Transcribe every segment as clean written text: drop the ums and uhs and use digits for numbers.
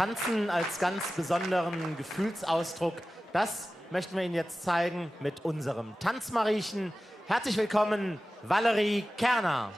Tanzen als ganz besonderen Gefühlsausdruck, das möchten wir Ihnen jetzt zeigen mit unserem Tanzmariechen. Herzlich willkommen, Valerie Kerner.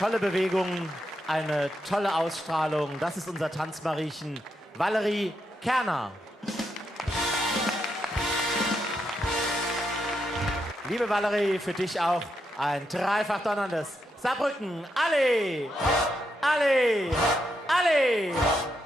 Tolle Bewegungen, eine tolle Ausstrahlung. Das ist unser Tanzmariechen, Valerie Kerner. Liebe Valerie, für dich auch ein dreifach donnerndes Saarbrücken. Alle! Alle! Alle!